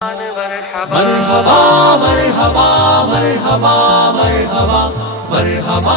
مرحبا مرحبا مرحبا مرحبا مرحبا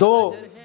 2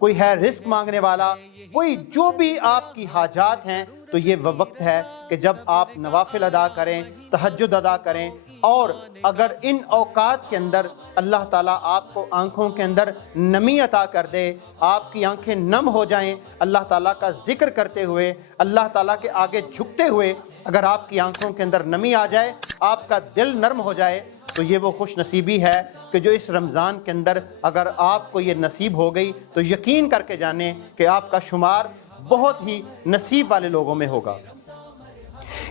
کوئی ہے رزق مانگنے والا، کوئی جو بھی آپ کی حاجات ہیں، تو یہ وہ وقت ہے کہ جب آپ نوافل ادا کریں، تہجد ادا کریں، اور اگر ان اوقات کے اندر اللہ تعالیٰ آپ کو آنکھوں کے اندر نمی عطا کر دے، آپ کی آنکھیں نم ہو جائیں اللہ تعالیٰ کا ذکر کرتے ہوئے، اللہ تعالیٰ کے آگے جھکتے ہوئے، اگر آپ کی آنکھوں کے اندر نمی آ جائے، آپ کا دل نرم ہو جائے، تو یہ وہ خوش نصیبی ہے کہ جو اس رمضان کے اندر اگر آپ کو یہ نصیب ہو گئی تو یقین کر کے جانیں کہ آپ کا شمار بہت ہی نصیب والے لوگوں میں ہوگا۔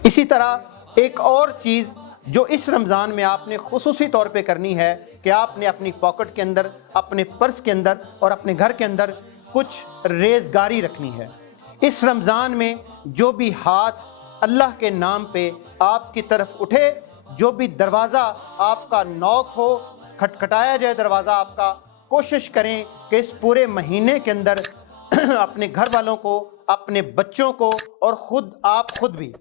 اسی طرح ایک اور چیز جو اس رمضان میں آپ نے خصوصی طور پہ کرنی ہے کہ آپ نے اپنی پاکٹ کے اندر، اپنے پرس کے اندر اور اپنے گھر کے اندر کچھ ریزگاری رکھنی ہے۔ اس رمضان میں جو بھی ہاتھ اللہ کے نام پہ آپ کی طرف اٹھے، جو بھی دروازہ آپ کا نوک ہو، کھٹکھٹایا جائے دروازہ آپ کا، کوشش کریں کہ اس پورے مہینے کے اندر اپنے گھر والوں کو، اپنے بچوں کو اور آپ خود بھی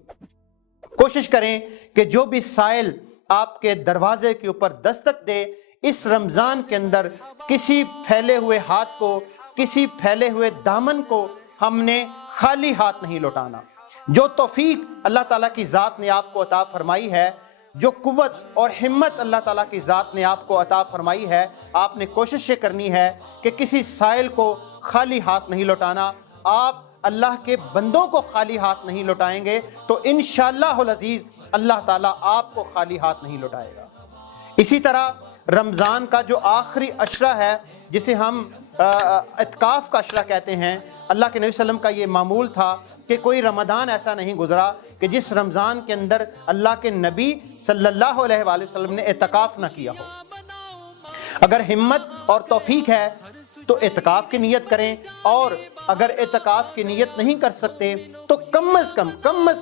کوشش کریں کہ جو بھی سائل آپ کے دروازے کے اوپر دستک دے، اس رمضان کے اندر کسی پھیلے ہوئے ہاتھ کو، کسی پھیلے ہوئے دامن کو ہم نے خالی ہاتھ نہیں لوٹانا۔ جو توفیق اللہ تعالیٰ کی ذات نے آپ کو عطا فرمائی ہے، جو قوت اور ہمت اللہ تعالیٰ کی ذات نے آپ کو عطا فرمائی ہے، آپ نے کوشش یہ کرنی ہے کہ کسی سائل کو خالی ہاتھ نہیں لوٹانا۔ آپ اللہ کے بندوں کو خالی ہاتھ نہیں لوٹائیں گے تو انشاءاللہ العزیز اللہ تعالیٰ آپ کو خالی ہاتھ نہیں لوٹائے گا۔ اسی طرح رمضان کا جو آخری عشرہ ہے، جسے ہم اعتکاف کا عشرہ کہتے ہیں، اللہ کے نبی صلی اللہ علیہ وسلم کا یہ معمول تھا کہ کوئی رمضان ایسا نہیں گزرا کہ جس رمضان کے اندر اللہ کے نبی صلی اللہ علیہ وآلہ وسلم نے اعتکاف نہ کیا ہو۔ اگر ہمت اور توفیق ہے تو اعتکاف کی نیت کریں، اور اگر اعتکاف کی نیت نہیں کر سکتے تو کم از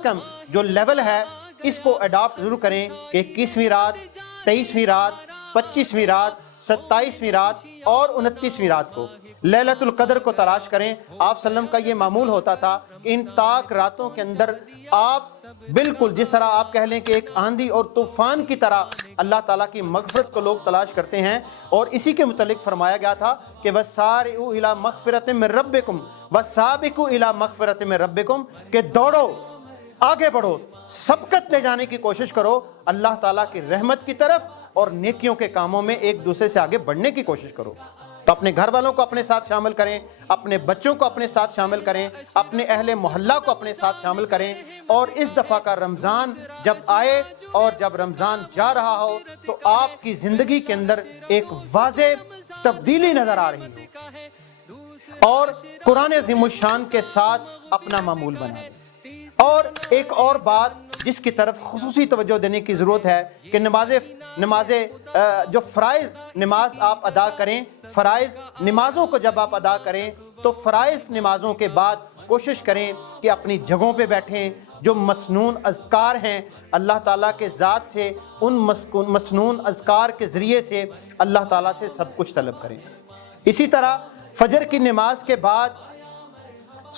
کم جو لیول ہے اس کو اڈاپٹ ضرور کریں کہ 21ویں رات، 23ویں رات، 25ویں رات، 27ویں رات اور 29ویں رات کو لیلۃ القدر کو تلاش کریں۔ آپ صلی اللہ علیہ وسلم کا یہ معمول ہوتا تھا کہ ان تاک راتوں کے اندر آپ بالکل جس طرح آپ کہہ لیں کہ ایک آندھی اور طوفان کی طرح اللہ تعالیٰ کی مغفرت کو لوگ تلاش کرتے ہیں، اور اسی کے متعلق فرمایا گیا تھا کہ وَسَارِعُوا إِلَىٰ مَغْفِرَةٍ مِّن رَبِّكُمْ وَسَابِقُوا إِلَىٰ مَغْفِرَةٍ مِّن رَبِّكُمْ، کہ دوڑو، آگے بڑھو، سبقت لے جانے کی کوشش کرو اللہ تعالیٰ کی رحمت کی طرف، اور نیکیوں کے کاموں میں ایک دوسرے سے آگے بڑھنے کی کوشش کرو۔ تو اپنے گھر والوں کو اپنے ساتھ شامل کریں، اپنے بچوں کو اپنے ساتھ شامل کریں، اپنے اہل محلہ کو اپنے ساتھ شامل کریں، اور اس دفعہ کا رمضان جب آئے اور جب رمضان جا رہا ہو تو آپ کی زندگی کے اندر ایک واضح تبدیلی نظر آ رہی ہو، اور قرآن عظیم الشان کے ساتھ اپنا معمول بنا دیں۔ اور ایک اور بات جس کی طرف خصوصی توجہ دینے کی ضرورت ہے کہ نماز جو فرائض نماز آپ ادا کریں، فرائض نمازوں کو جب آپ ادا کریں تو فرائض نمازوں کے بعد کوشش کریں کہ اپنی جگہوں پہ بیٹھیں، جو مسنون اذکار ہیں اللہ تعالیٰ کے ذات سے، ان مسنون اذکار کے ذریعے سے اللہ تعالیٰ سے سب کچھ طلب کریں۔ اسی طرح فجر کی نماز کے بعد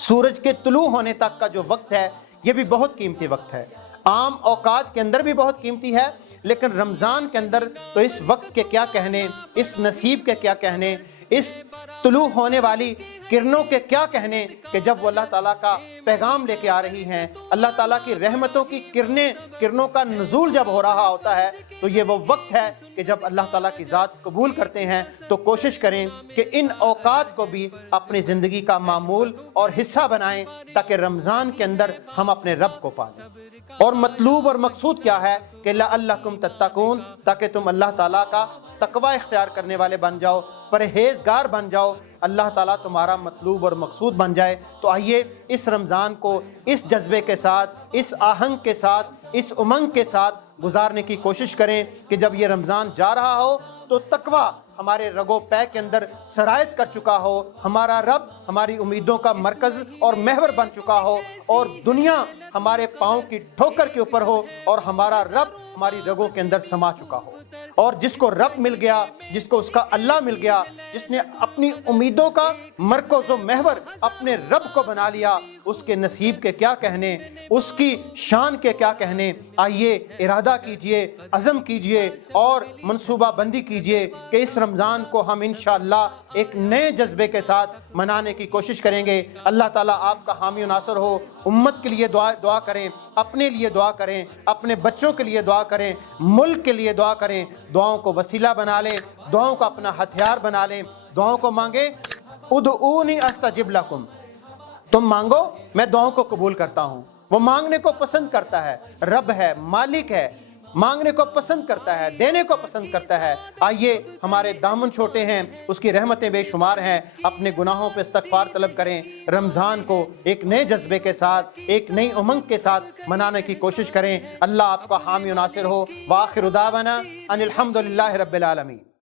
سورج کے طلوع ہونے تک کا جو وقت ہے یہ بھی بہت قیمتی وقت ہے، عام اوقات کے اندر بھی بہت قیمتی ہے، لیکن رمضان کے اندر تو اس وقت کے کیا کہنے، اس نصیب کے کیا کہنے، اس طلوع ہونے والی کرنوں کے کیا کہنے کہ جب وہ اللہ تعالیٰ کا پیغام لے کے آ رہی ہیں، اللہ تعالیٰ کی رحمتوں کی کرنوں کا نزول جب ہو رہا ہوتا ہے، تو یہ وہ وقت ہے کہ جب اللہ تعالیٰ کی ذات قبول کرتے ہیں۔ تو کوشش کریں کہ ان اوقات کو بھی اپنی زندگی کا معمول اور حصہ بنائیں تاکہ رمضان کے اندر ہم اپنے رب کو پا لیں۔ اور مطلوب اور مقصود کیا ہے کہ لعلکم تتقون، تاکہ تم اللہ تعالیٰ کا تقوی اختیار کرنے والے بن جاؤ، پرہیزگار بن جاؤ، اللہ تعالیٰ تمہارا مطلوب اور مقصود بن جائے۔ تو آئیے اس رمضان کو اس جذبے کے ساتھ، اس آہنگ کے ساتھ، اس امنگ کے ساتھ گزارنے کی کوشش کریں کہ جب یہ رمضان جا رہا ہو تو تقوی ہمارے رگو پے کے اندر سرایت کر چکا ہو، ہمارا رب ہماری امیدوں کا مرکز اور محور بن چکا ہو، اور دنیا ہمارے پاؤں کی ٹھوکر کے اوپر ہو، اور ہمارا رب ہماری رگوں کے اندر سما چکا ہو۔ اور جس کو رب مل گیا، جس کو اس کا اللہ مل گیا، جس نے اپنی امیدوں کا مرکز و محور اپنے رب کو بنا لیا، اس کے نصیب کے کیا کہنے، اس کی شان کے کیا کہنے۔ آئیے ارادہ کیجئے، عزم کیجئے اور منصوبہ بندی کیجئے کہ اس رمضان کو ہم انشاءاللہ ایک نئے جذبے کے ساتھ منانے کی کوشش کریں گے۔ اللہ تعالیٰ آپ کا حامی و ناصر ہو۔ امت کے لیے دعا کریں، اپنے لیے دعا کریں، اپنے بچوں کے لیے دعا کریں، ملک کے لیے دعا کریں۔ دعاؤں کو وسیلہ بنا لیں، دعاؤں کو اپنا ہتھیار بنا لیں، دعاؤں کو مانگیں۔ ادعونی استجب لکم، تم مانگو میں دعاؤں کو قبول کرتا ہوں۔ وہ مانگنے کو پسند کرتا ہے، رب ہے، مالک ہے، مانگنے کو پسند کرتا ہے، دینے کو پسند کرتا ہے۔ آئیے ہمارے دامن چھوٹے ہیں، اس کی رحمتیں بے شمار ہیں، اپنے گناہوں پہ استغفار طلب کریں، رمضان کو ایک نئے جذبے کے ساتھ، ایک نئی امنگ کے ساتھ منانے کی کوشش کریں۔ اللہ آپ کا حامی و ناصر ہو۔ وآخر دعوانا ان الحمد للہ رب العالمین۔